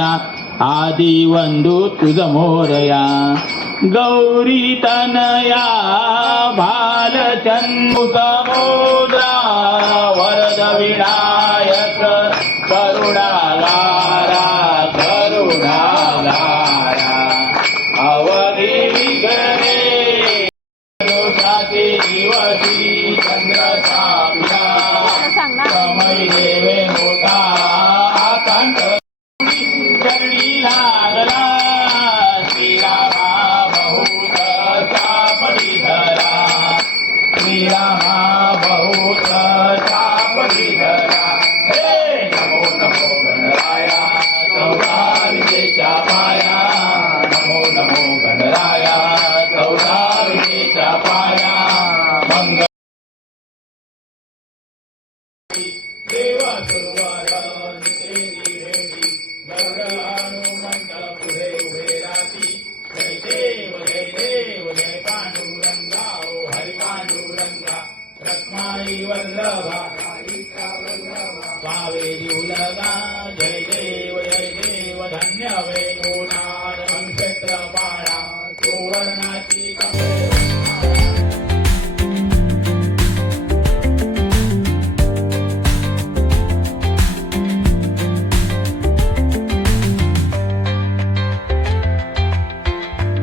मोरया आदि वंदू तुझ मोरया गौरी तनया भालचंद्र समुद्रा वरद विनायक करुणागारा करुणागारा अवधी विघ्ने दिवसाची दिवशी चंद्र साक्षा समय देवे मोठा आकांत चरणी लागला श्रीरामा बहुत चापली धरा श्रीरामा बहुत चापली धरा हे नमो नमो गणराया चौदा विजेच्या पाया नमो नमो गणराया चौदा विजेच्या पाया मंगल देवा सुरवारा मंगल पुढे उभे राहती जय देव जय पांडुरंगा ओ हरि पांडुरंगा रत्नाई वल्लभा कावेरी उलगा